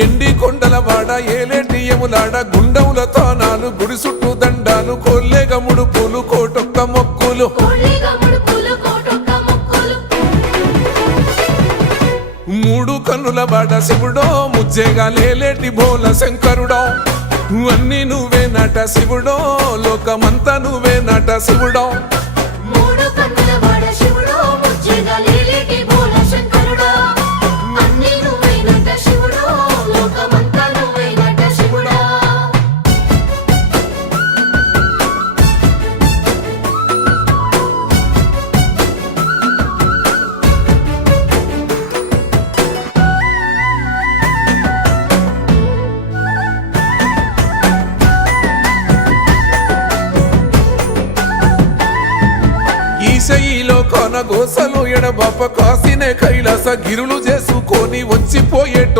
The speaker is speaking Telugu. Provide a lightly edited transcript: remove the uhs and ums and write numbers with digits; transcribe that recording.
ఎండి కొండల వాడ ఏలేటి యములాడ గుండముల తానాలు గుడి చుట్టూ దండాలు కొల్లేగ ముడుపులు కోటొక్క మొక్కులు మూడు కన్నుల వాడ శివుడో ముజ్జేగా లేలేటి బోల శంకరుడో అన్ని నువ్వే నట శివుడో లోకమంతా నువ్వే నట శివుడో ఈశయిలో కొన గోసలు ఎడబాప కాసినే కైలాస గిరులు చేసుకొని వచ్చిపోయేటో